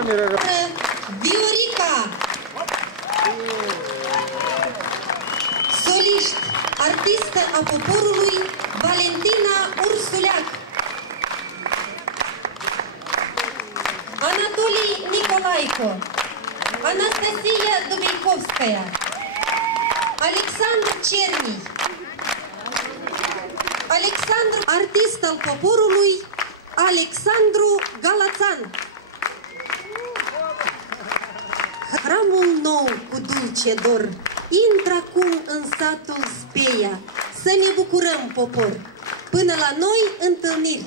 Viorica. Soliști, artistă a poporului, Valentina Ursuleac. Anatolii Nicolaico, Anastasia Dumeikovskaya, Alexandru Cernii, Alexandru, artist al poporului, Alexandru Galațan. Hramul nou cu dulce dor intră acum în satul Speia. Să ne bucurăm, popor! Până la noi, întâlniri!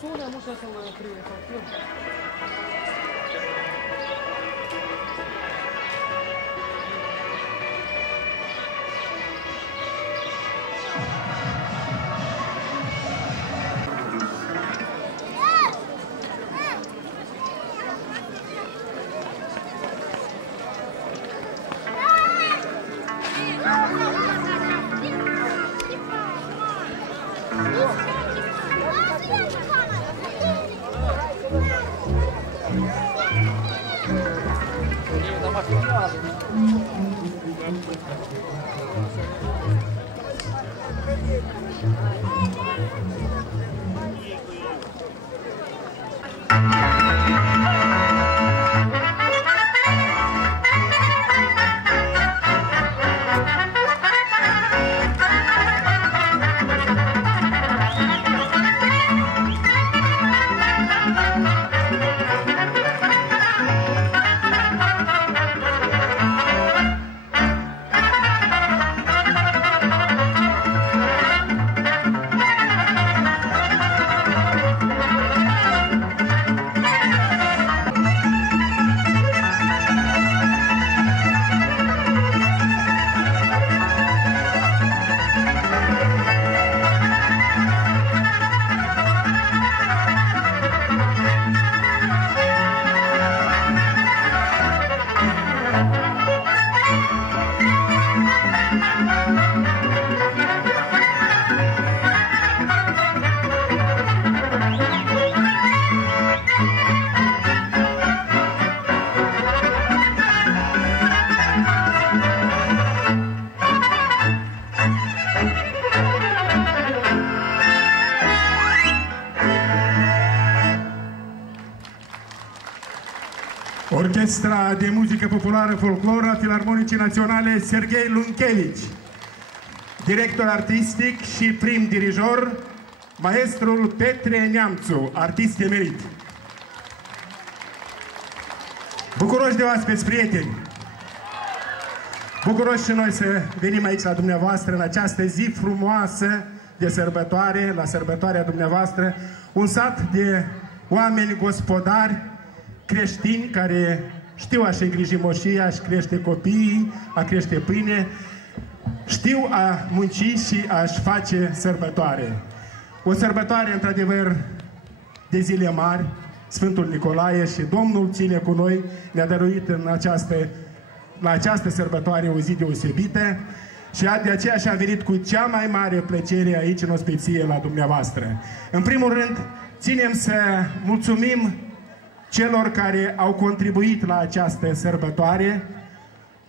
Sună mușa să-l prive. Orchestra de muzică populară folcloră a Filarmonicii Naționale Serghei Lunchevici. Director artistic și prim dirijor, maestrul Petre Neamțu, artist emerit. Bucuroși de oaspeți, prieteni! Bucuroși și noi să venim aici la dumneavoastră în această zi frumoasă de sărbătoare, la sărbătoarea dumneavoastră, un sat de oameni gospodari creștini care știu a-și îngriji moșia, a-și crește copiii, a crește pâine, știu a munci și a-și face sărbătoare. O sărbătoare, într-adevăr, de zile mari, Sfântul Nicolae, și Domnul ține cu noi, ne-a dăruit la această sărbătoare o zi deosebită și de aceea și-a venit cu cea mai mare plăcere aici în ospiție la dumneavoastră. În primul rând, ținem să mulțumim celor care au contribuit la această sărbătoare,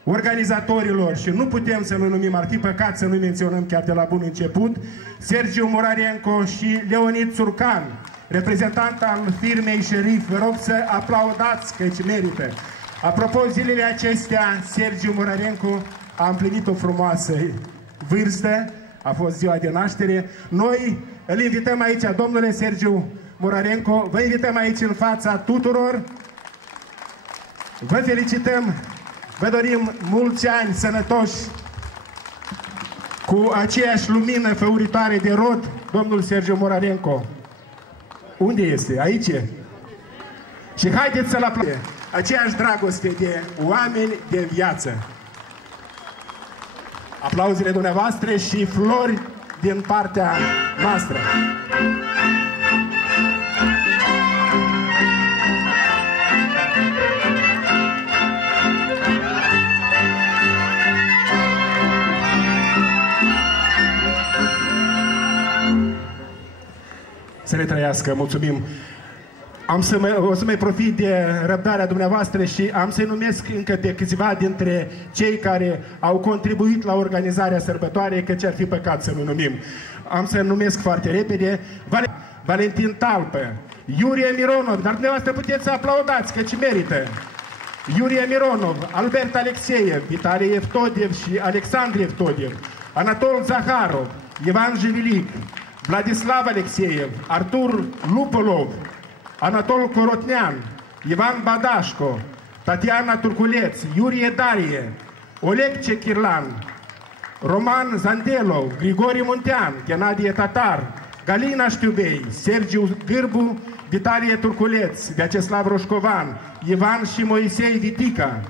organizatorilor, și nu putem să nu numim, ar fi păcat să nu menționăm chiar de la bun început, Sergiu Murarenco și Leonid Țurcan, reprezentant al firmei Șerif. Vă rog să aplaudați, căci merită. Apropo, zilele acestea, Sergiu Murarenco a împlinit o frumoasă vârstă, a fost ziua de naștere. Noi îl invităm aici, domnule Sergiu Murarenco, vă invităm aici în fața tuturor, vă felicităm, vă dorim mulți ani sănătoși, cu aceeași lumină făuritoare de rod, domnul Sergiu Murarenco. Unde este? Aici? Și haideți să-l aplaudăm. Aceeași dragoste de oameni de viață. Aplauzele dumneavoastră și flori din partea noastră. Să ne trăiască, mulțumim. O să mai profit de răbdarea dumneavoastră și am să-i numesc încă pe câțiva dintre cei care au contribuit la organizarea sărbătoarei, că ce-ar fi păcat să nu numim. Am să-i numesc foarte repede: Valentin Talpă, Iurie Mironov, dar dumneavoastră puteți să aplaudați, căci merită. Iurie Mironov, Albert Alexeiev, Vitalie Evtodiev și Alexandru Evtodiev, Anatol Zaharov, Ivan Jevilic, Vladislav Alexeiev, Artur Lupolov, Anatol Corotnean, Ivan Badașco, Tatiana Turculeț, Iurie Darie, Oleg Cechirlan, Roman Zandelov, Grigori Muntean, Ghenadie Tatar, Galina Știubei, Sergiu Gârbu, Vitalie Turculeț, Vyacheslav Roșcovan, Ivan și Moisei Vitica,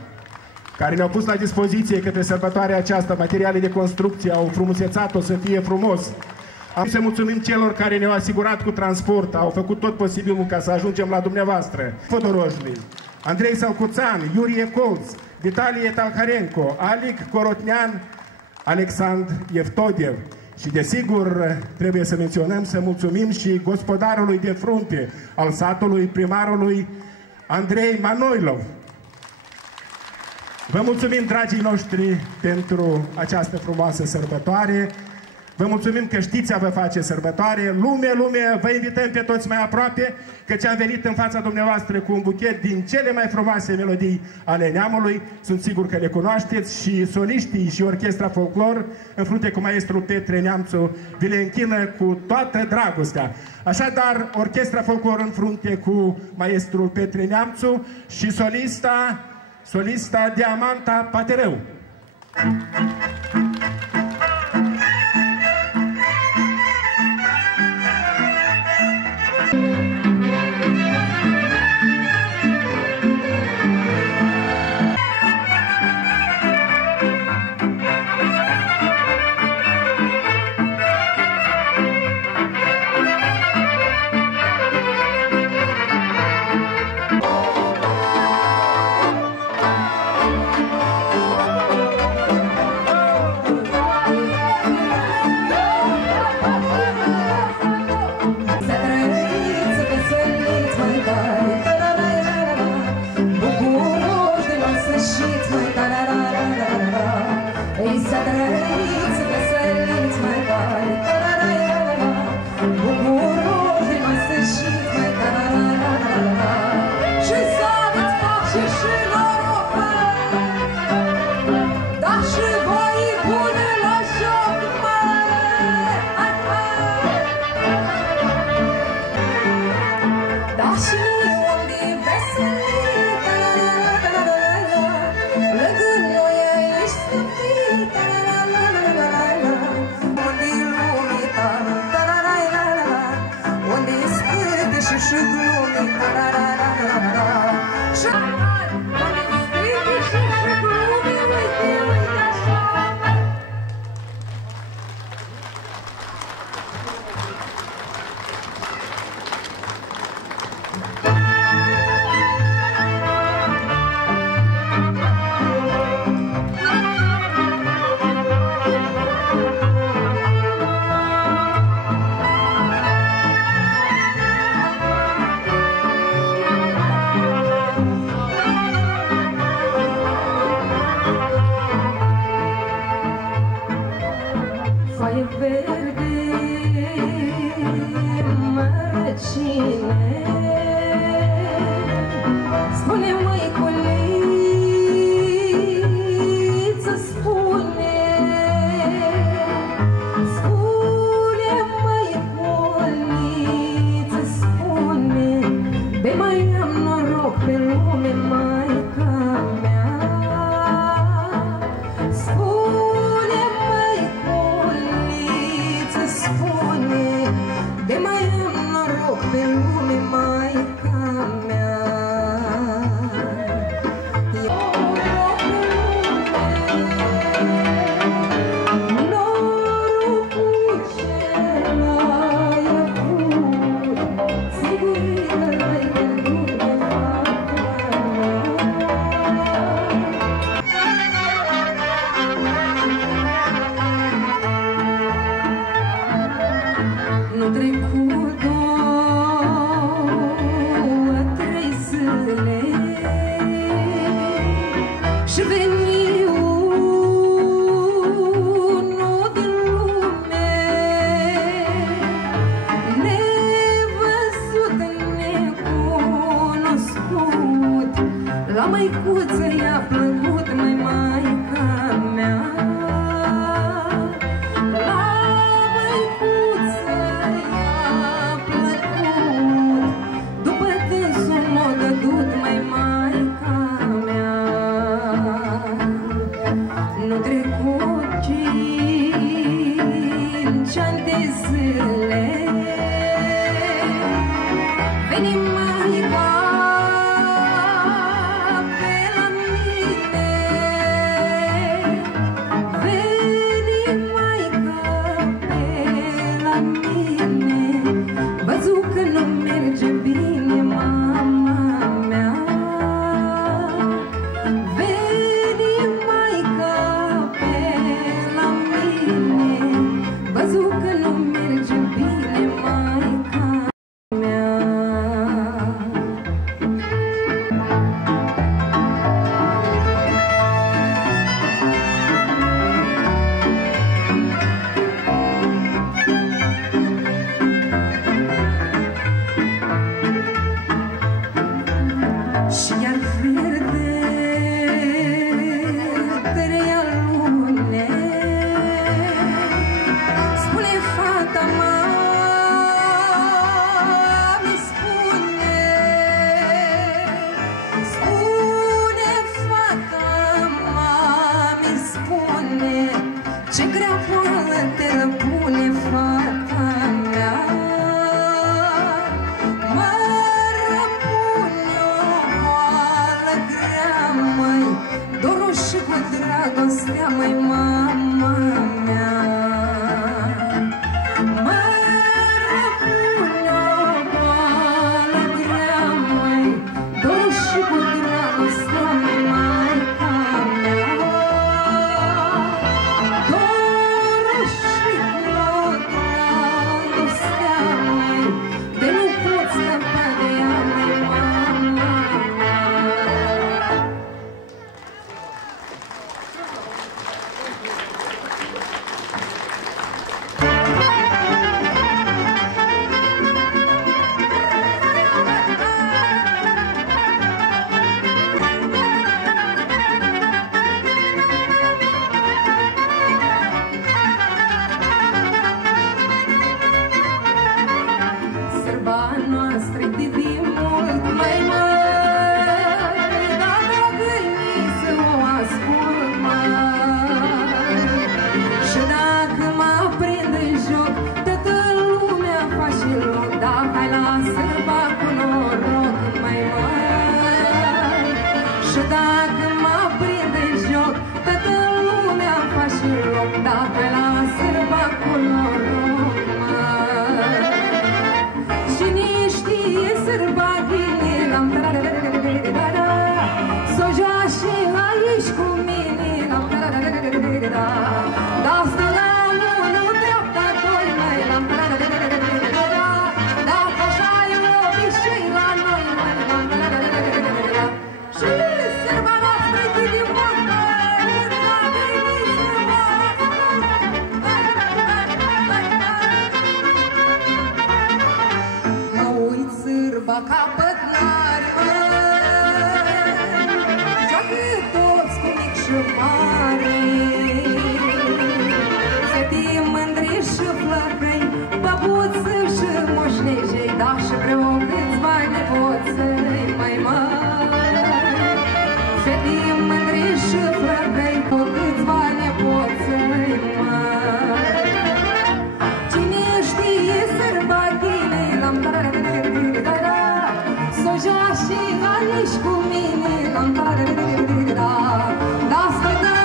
care ne-au pus la dispoziție către sărbătoarea aceasta materiale de construcție, au frumusețat-o să fie frumos. Am să mulțumim celor care ne-au asigurat cu transport, au făcut tot posibilul ca să ajungem la dumneavoastră. Fodorojli, Andrei Salcuțan, Iurie Colț, Vitalie Talharenco, Alic Corotnean, Alexandru Evtodiev. Și desigur trebuie să menționăm, să mulțumim și gospodarului de frunte al satului, primarului Andrei Manoilov. Vă mulțumim, dragii noștri, pentru această frumoasă sărbătoare. Vă mulțumim că știți a vă face sărbătoare. Lume, vă invităm pe toți mai aproape, căci am venit în fața dumneavoastră cu un buchet din cele mai frumoase melodii ale neamului. Sunt sigur că le cunoașteți și soliștii și orchestra folclor, în frunte cu maestrul Petre Neamțu, vi le închină cu toată dragostea. Așadar, orchestra folclor în frunte cu maestrul Petre Neamțu și solista Diamanta Paterău. și veni unul din lume, nevăzut, necunoscut. La măicuță i-a plăcut, măi, maica mea. La măicuță i-a plăcut, după dânsul m-a gădut, măi, maica mea. Nu trecut 5 ani de zile, veni maica pe la mine, veni maica pe la mine, văzut că nu merge bine, mama mea. Veni maica pe la mine, văzut că nu merge bine, maica mea. Și iar verde 3 lune, spune fata mami, spune, spune fata mami, spune, ce grea boală te răpune, fata mea. Mă răpune o boală grea, măi, dorul și cu dragostea, măi, mama mea. Mă răpune o boală grea, măi, dorul și cu dragostea, măi, maica mea. Dorul și cu dragostea, măi, de nu pot scăpa de ea, măi, mama mea. Sărba noastră de mult mai măi, dar dacă nici să o ascult, măi, și dacă mă prind în joc, toată lumea face loc, dar hai la sărba cu noroc, mai măi, și dacă mă prind în joc, toată lumea face loc, dar hai la sărba cu noroc, măi. Cine știe sărba bine, l-am da-da-da-da-da-da-da, s-o joace aici cu mine, l-am da-da-da-da-da-da-da, dar stă la unul, dreapta doi, măi, l-am da-da-da-da-da-da-da, dacă așa-i obicei la noi, măi, l-am da-da-da-da-da-da-da. Și sărba noastră e de mult, măi, dacă e sărba, mă uit sârba ca pătnari, măi, joacă toți cu mic și mare, fetii mândri și flăcăi, băbuță și moșnejei, da și vreo câțiva nepoței, mai măi, fetii mândri și flăcăi, cu câțiva nepoței, măi. Cine știe sărba bine, l-am da-da-da-da-da-da, s-o joace aici cu mine, l-am da-da-da-da-da-da, da, stă da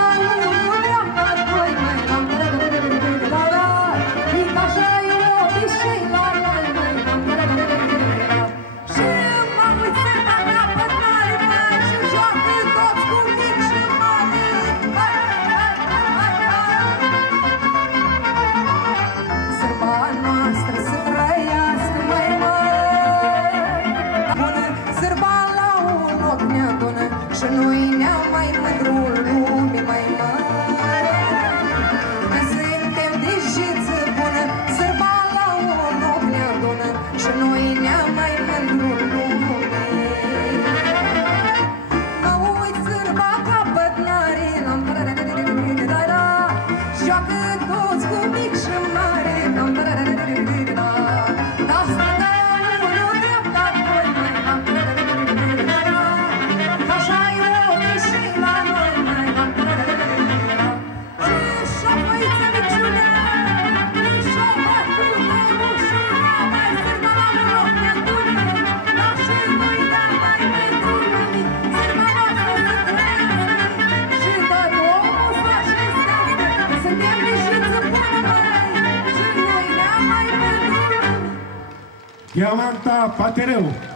Diamanta Patereu.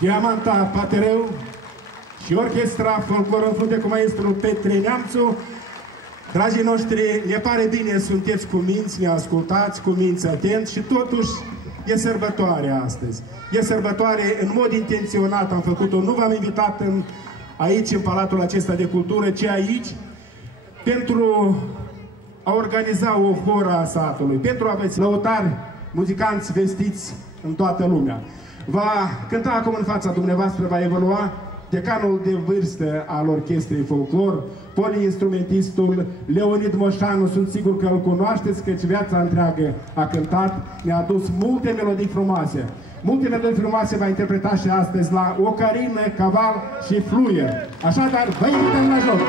Diamanta Patereu și orchestra Folclor în frunte cu maestrul Petre Neamțu. Dragii noștri, ne pare bine, sunteți cuminți, ne ascultați, cuminți atenți și totuși e sărbătoare astăzi. E sărbătoare în mod intenționat, am făcut-o, nu v-am invitat aici, în Palatul acesta de Cultură, ci aici, pentru a organiza o horă a satului, pentru a aveți lăutari, muzicanți vestiți în toată lumea. Va cânta acum în fața dumneavoastră, va evolua decanul de vârstă al orchestrei Folclor, poliinstrumentistul Leonid Moșanu. Sunt sigur că îl cunoașteți, căci viața întreagă a cântat, ne-a adus multe melodii frumoase. Multe melodii frumoase va interpreta și astăzi la ocarină, caval și fluier. Așadar, vă invităm la joc!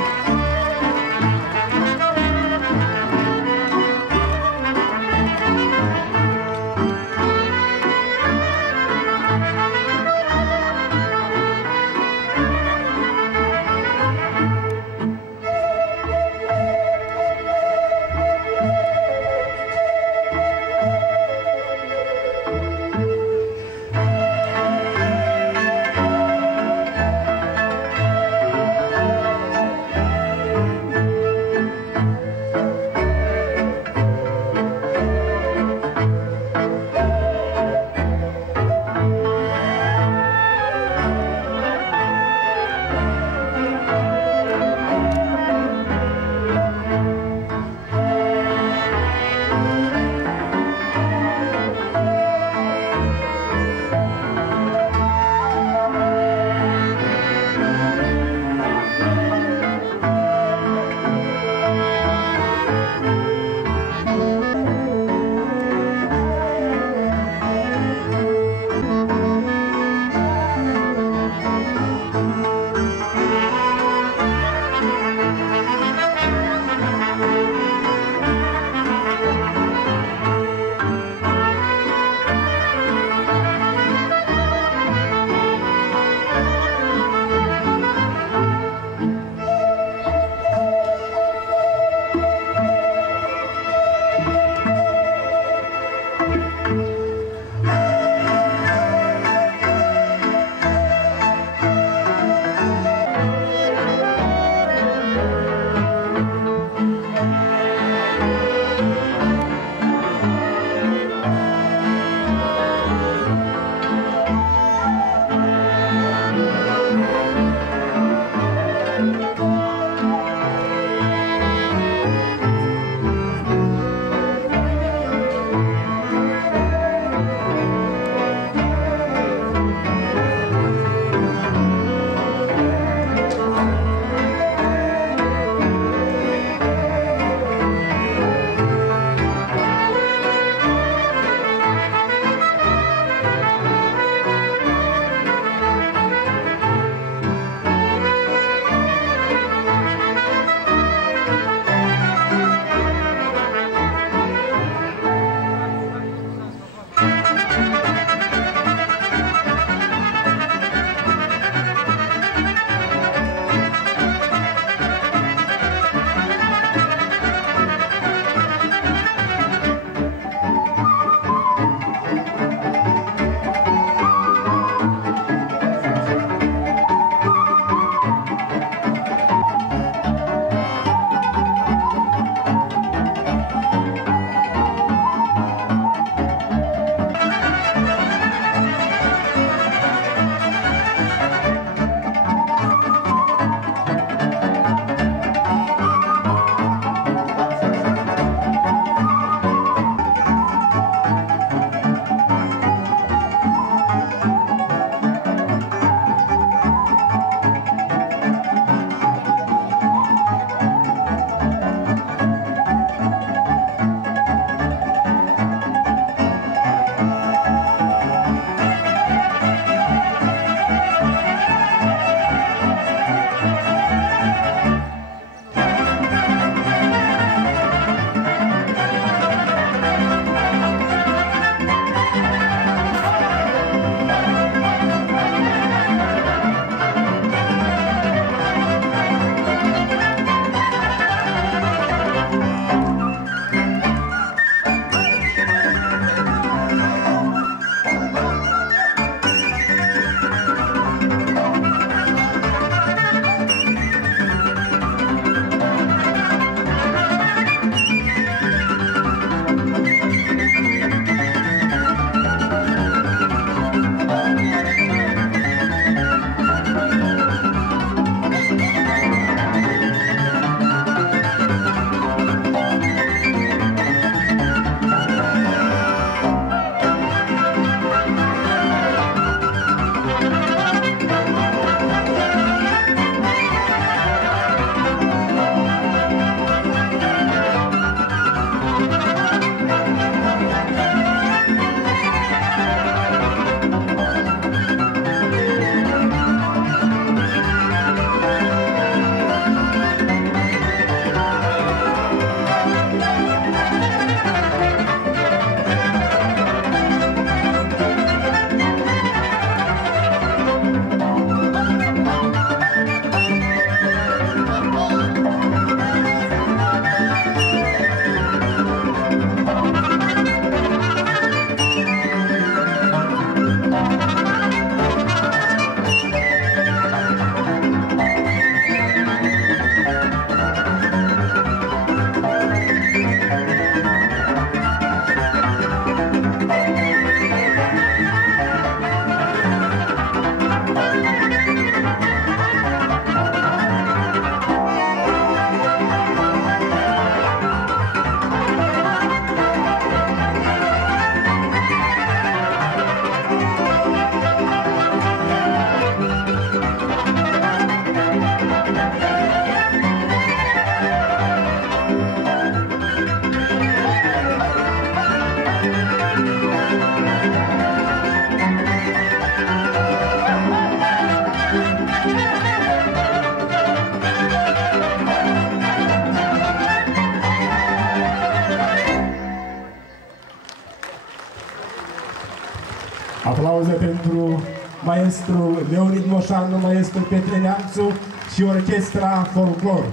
Aplauze pentru maestru Leonid Moșanu, maestru Petre Neamțu și orchestra Folclor.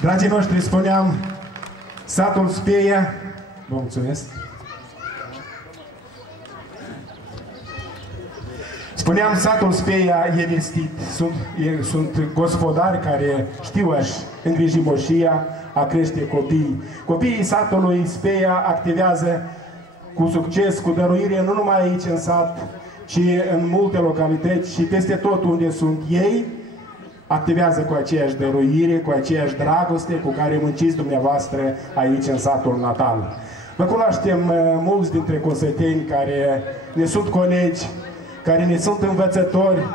Dragii noștri, spuneam, satul Speia, vă mulțumesc. Spuneam, satul Speia e vestit, sunt gospodari care știu a-și îngriji moșia, a crește copii. Copiii satului Speia activează cu succes, cu dăruire, nu numai aici în sat, ci în multe localități și peste tot unde sunt ei, activează cu aceeași dăruire, cu aceeași dragoste cu care munciți dumneavoastră aici în satul natal. Vă cunoaștem mulți dintre cosăteni care ne sunt colegi, care ne sunt învățători.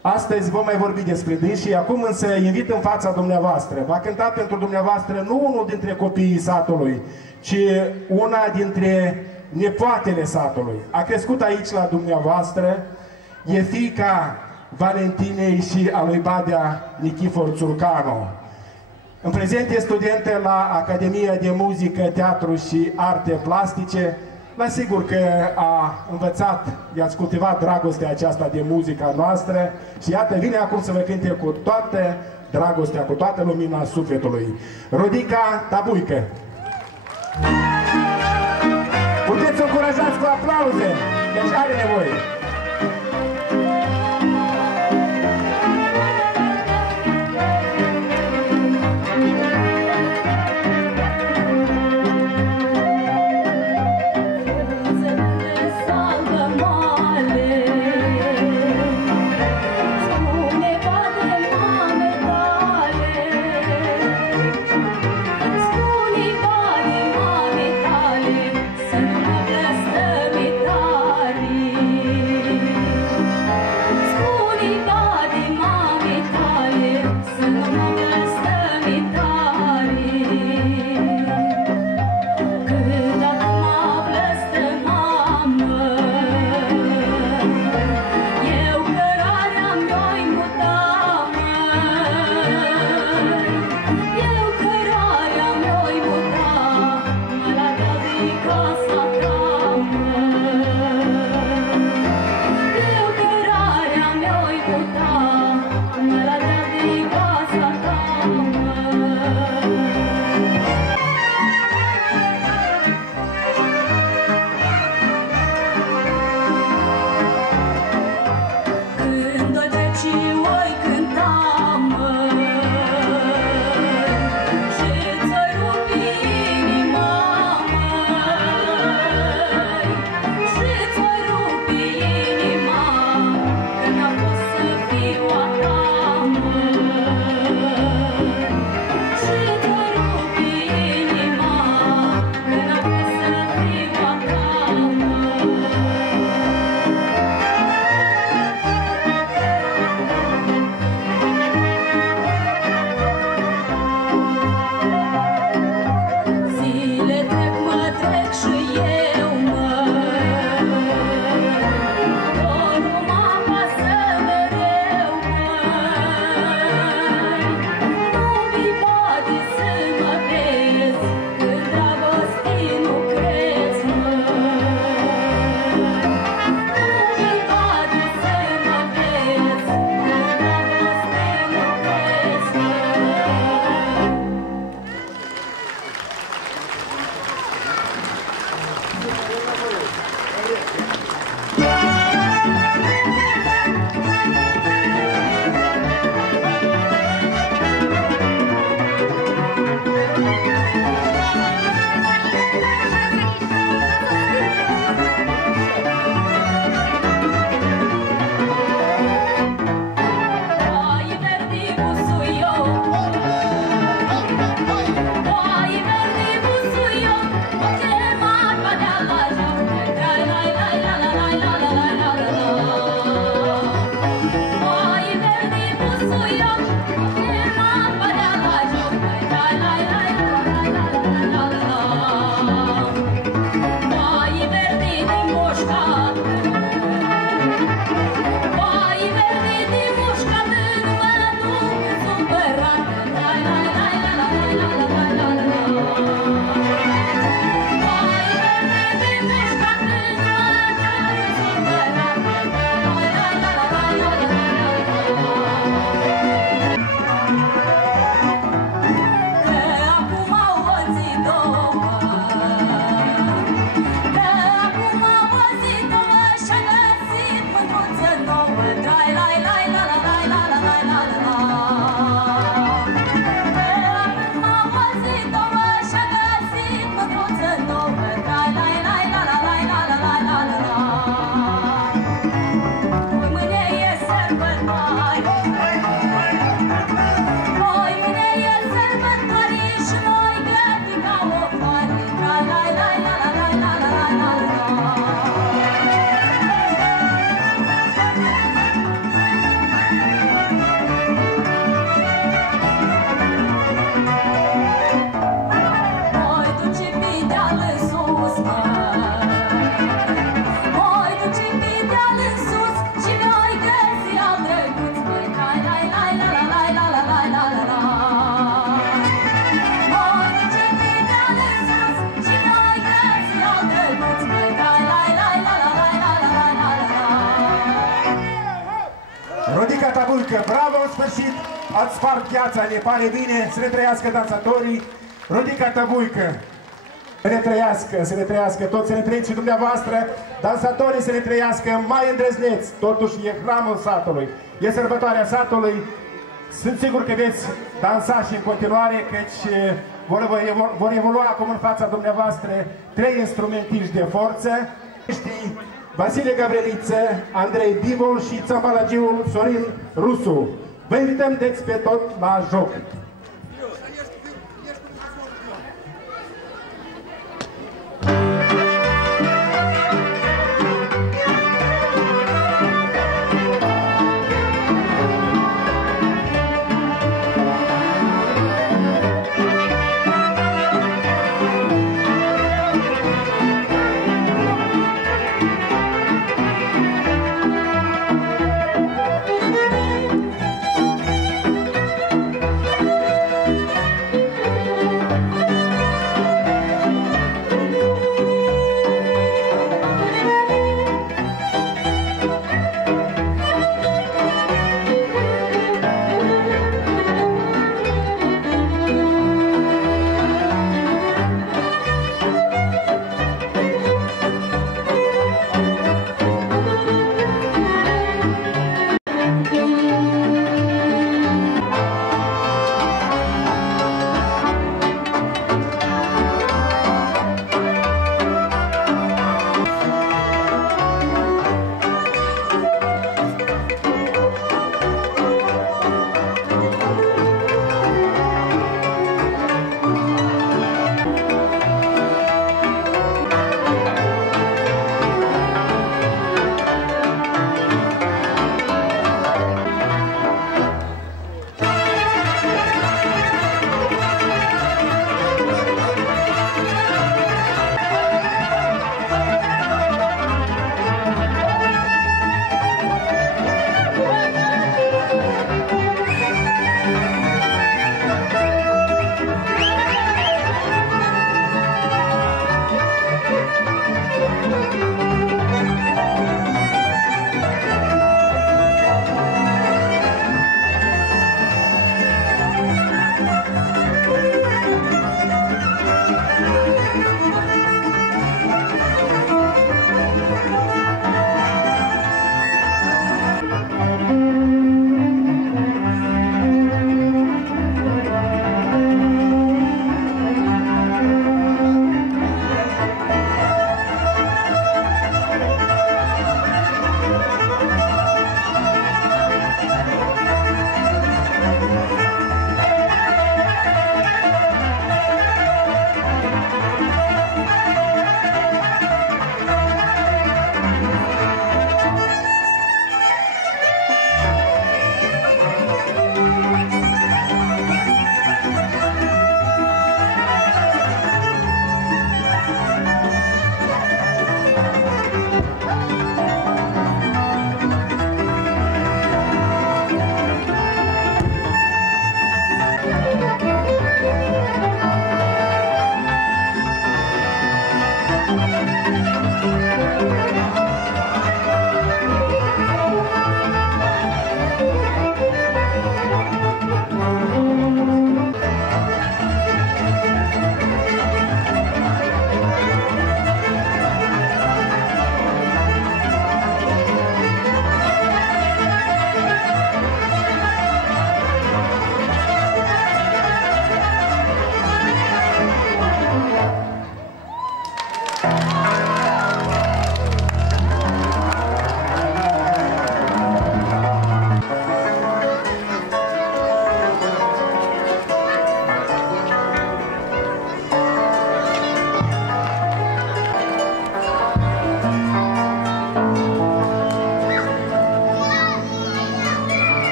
Astăzi vom mai vorbi despre dâns și acum însă invit în fața dumneavoastră. Va cânta pentru dumneavoastră nu unul dintre copiii satului, ci una dintre nepoatele satului. A crescut aici la dumneavoastră, e fiica Valentinei și a lui Badea Nichifor Țurcanu. În prezent e studentă la Academia de Muzică, Teatru și Arte Plastice. Vă sigur că a învățat, i-ați cultivat dragostea aceasta de muzica noastră și iată, vine acum să vă cânte cu toată dragostea, cu toată lumina sufletului. Rodica Tabuică. Puteți să o încurajați cu aplauze, deci are nevoie. Tăbuică. Bravo, în sfârșit, ați spart gheața, ne pare bine, să ne trăiască dansatorii. Rodica Tăbuică, să ne trăiască, tot să ne trăiți și dumneavoastră, dansatorii să ne trăiască mai îndrăzneți, totuși e hramul satului, e sărbătoarea satului. Sunt sigur că veți dansa și în continuare, căci vor evolua acum în fața dumneavoastră 3 instrumentiști de forță. Vasile Gabrieliță, Andrei Bivol și țambalagiul Sorin Rusu. Vă invităm deci pe tot la joc.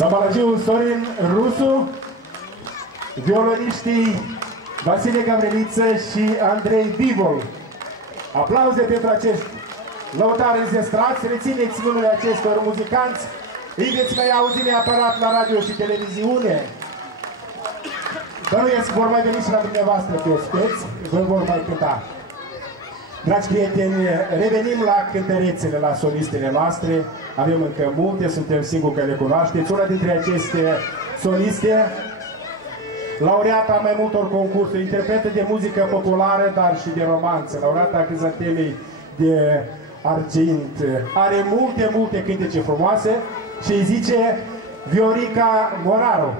Sabalagiu Sorin Rusu, violoniștii Vasile Gavriliță și Andrei Bivol. Aplauze pentru acești lăutari înzestrați. Rețineți numele acestor muzicanți. Îi veți mai auzi neapărat la radio și televiziune. Bănuiesc vor mai veni și la dumneavoastră pe ospeți, vă vor mai cânta. Dragi prieteni, revenim la cântărețele, la solistele noastre. Avem încă multe, suntem singuri că le cunoașteți. Una dintre aceste soliste, laureata mai multor concursuri, interpretă de muzică populară, dar și de romanță, laureata Crizatemei de Argint. Are multe cântece frumoase și îi zice Viorica Moraru.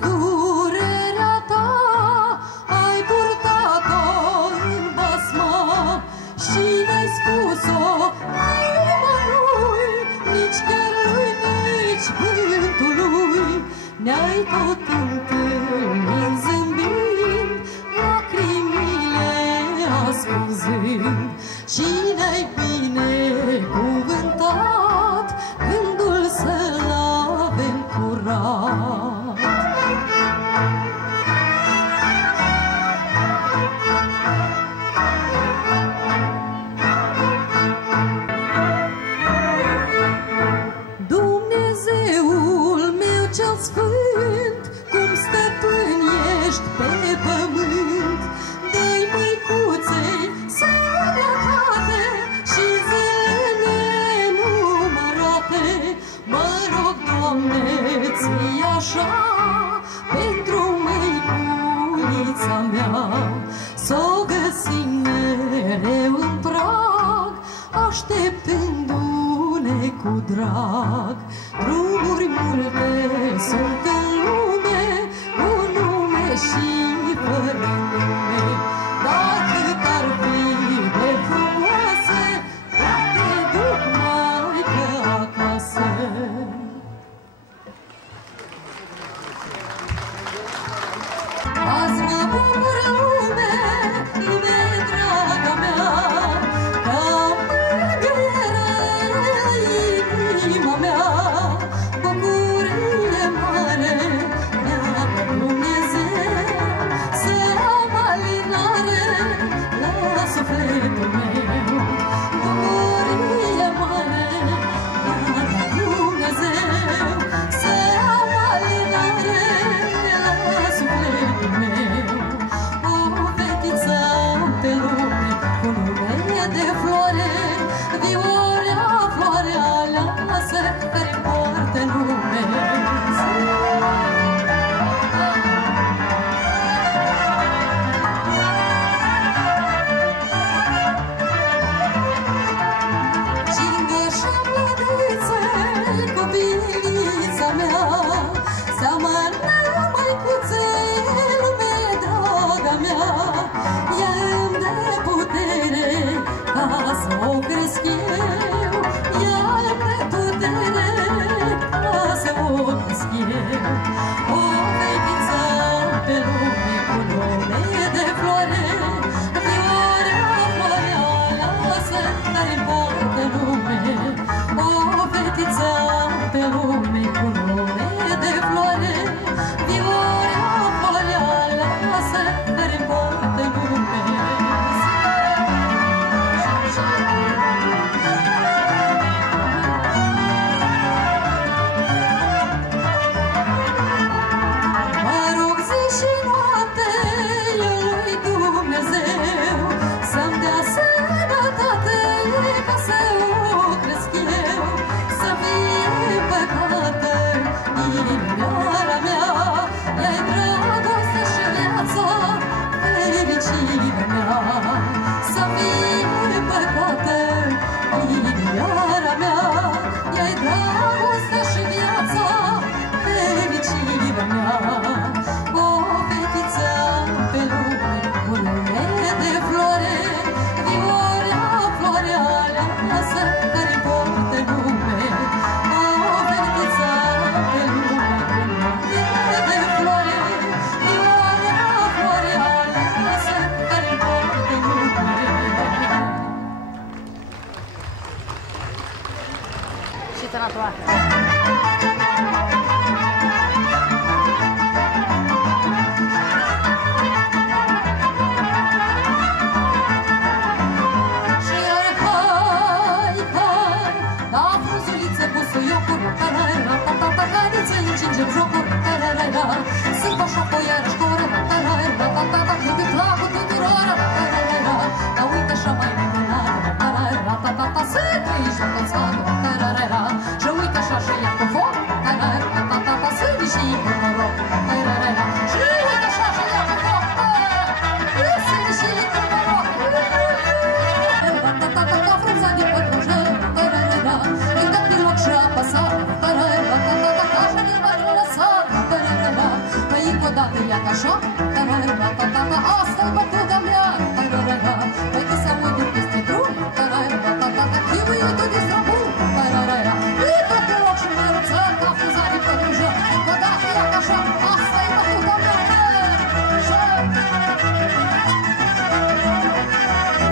Durerea ta ai purtat-o în pământ. Dă-i măicuței sănătate și zilele numărate. Mă rog, Doamne, ți-i așa, pentru măiculița mea, s-o găsim mereu în prag, așteptându-ne cu drag. Drumuri multe sunt în lume, cu nume și fără nume, dar cât ar fi de frumoase, te duc mai pe acasă. Azi mă bucur lume, lume draga mea, că-am mângâiere inima mea. Bucurie mare mi-a dat Dumnezeu, să am alinare la sufletul meu. Bucurie mare mi-a dat Dumnezeu, să am alinare la sufletul meu. O fetiță pe lume cu nume de floare, Viorea, floarea aleasă, care poartă nume. Cingeșa mlădiță, copilița mea, seamănă măicuței, lume draga mea. Ia-mi de putere ca să o cresc eu, ia-mi de putere ca să o cresc eu. O fetiță pe lume cu nume de floare, Vioarea, floarea aleasă, care poartă nume. O fetiță pe lume cu nume de floare, Vioarea, floarea aleasă, care poartă nume. Mă rog zi și noapte lui Dumnezeu să-mi dea sănătate ca să o cresc eu, să fie păcată inimioara mea, ea-i dragoste și viața, fericirea mea. Să fie păcată inimioara mea, ea-i dragoste și viața, fericirea mea. O fetiță pe lume cu nume de floare, Vioarea, floarea aleasă, care poartă nume. O fetiță pe lume cu nume de floare, Vioarea, floarea aleasă, care poartă nume. Și tănătoare. Și iar hai, hai, da frunzulițe busuiocuri, tarara, ta-ta-ta, haideți să încingem jocuri, tarara, sunt așa foiarăși coră, tarara, ta-ta-ta, cât de placul tuturor, tarara, dar uite așa mai minunată, tarara, ta-ta-ta, să trăi joc în țară, tarara, și uite așa și ia cu foc, tarara, ta-ta-ta, să diși cu noroc, tarara, și uite așa și ia cu foc, tarara, să diși cu noroc. Ca frunza din pătrunjă, tarara, îi dă din loc și apăsat, tarara, ta-ta-ta, ca așa din mai lăsat, tarara, păi odată ia ca așa, tarara, ta-ta-ta, asta-i bătuga mea, tarara, păi că se aude peste drum, tarara, ta-ta-ta, chiuiutul din străbun, tarara, îi dă din loc și mai lăsat, ca frunza din pătrunjă, odată ia ca așa, asta-i bătuga mea,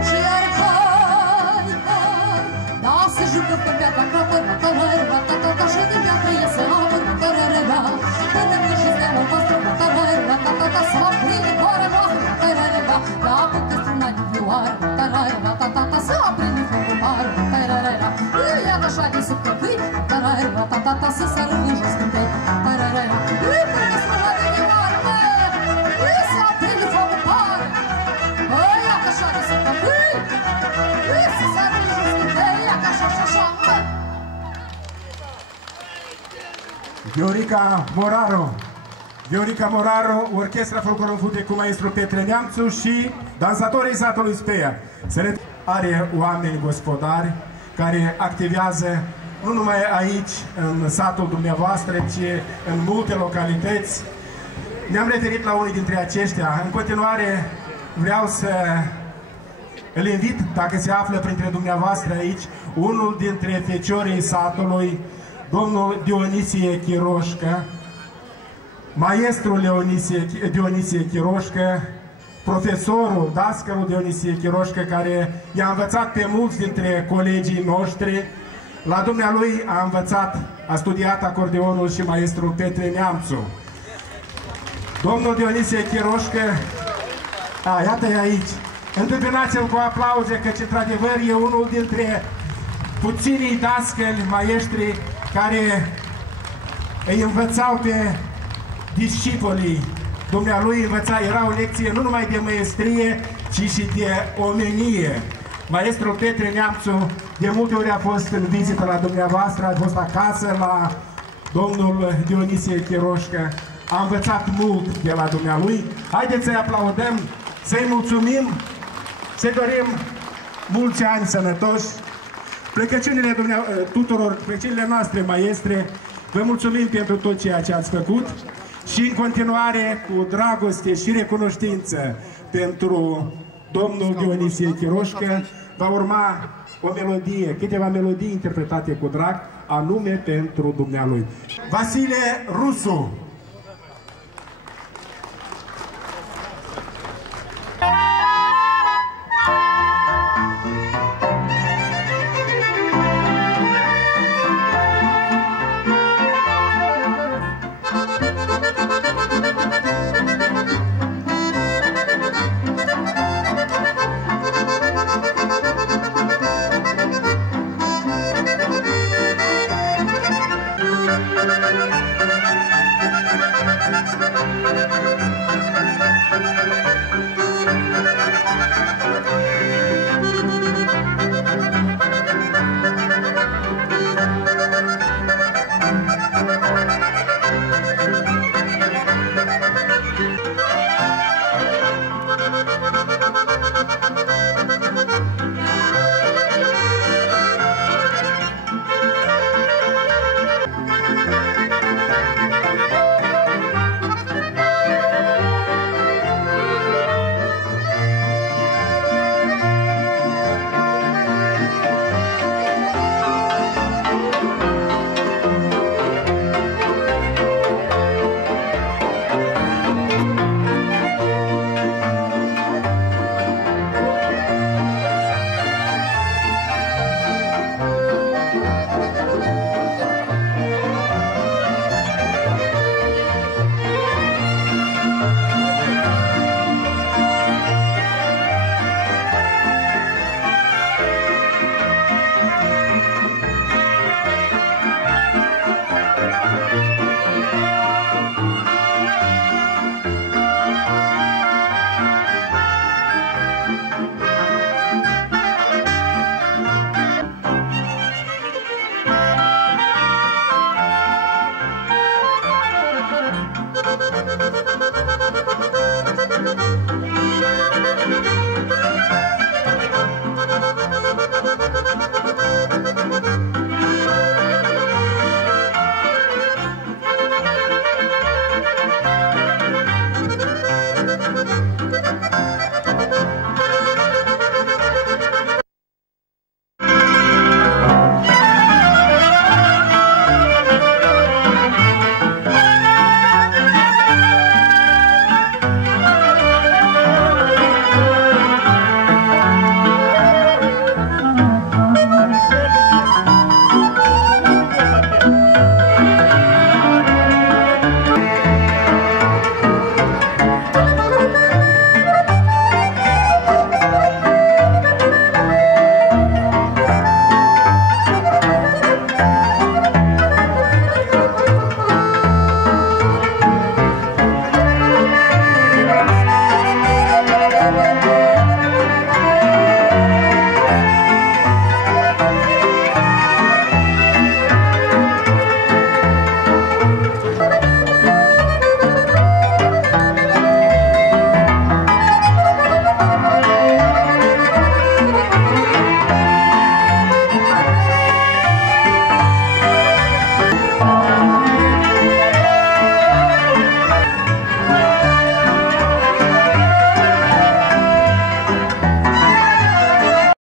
și iar hai, hai, da se jucă pe piatra crapăr, tarara, ta-ta-ta, și din piatră iese apăr, tarara, până când și steaua voastră, tarara, ta-ta-ta, să aprinde coara noastră, tarara, la apucă struna din vioară, tarara, ta-ta-ta, să aprinde focul mare, tarara, îi ia așa de sub căpâi, tarara, ta-ta-ta, să sară în jos cântei, tarara, îi prinde struna din vioară, îi se aprinde focul Viorica Moraru. Viorica Moraru, Orchestra Folclor-Înfute cu maestru Petre Neamțu și dansatorii satului Speia. Are oameni gospodari care activează nu numai aici, în satul dumneavoastră, ci în multe localități. Ne-am referit la unii dintre aceștia. În continuare vreau să îl invit, dacă se află printre dumneavoastră aici, unul dintre feciorii satului, domnul Dionisie Chiroșcă, maestrul Dionisie Chiroșcă, profesorul, dascălul Dionisie Chiroșcă, care i-a învățat pe mulți dintre colegii noștri. La dumnealui a studiat acordeonul și maestrul Petre Neamțu. Domnul Dionisie Chiroșcă, iată-i aici. Întâmpinați-l cu aplauze, căci într-adevăr e unul dintre puținii dascăli, maestri, care îi învățau pe discipolii dumnealui, era o lecție nu numai de maestrie, ci și de omenie. Maestrul Petre Neamțu de multe ori a fost în vizită la dumneavoastră, a fost acasă la domnul Dionisie Chiroșcă, a învățat mult de la dumnealui. Haideți să-i aplaudăm, să-i mulțumim, să-i dorim mulți ani sănătoși. Plecăciunile noastre maestre, vă mulțumim pentru tot ceea ce ați făcut și în continuare cu dragoste și recunoștință pentru domnul Dionisie Chiroșcă va urma o melodie, câteva melodii interpretate cu drag, anume pentru dumnealui. Vasile Rusu.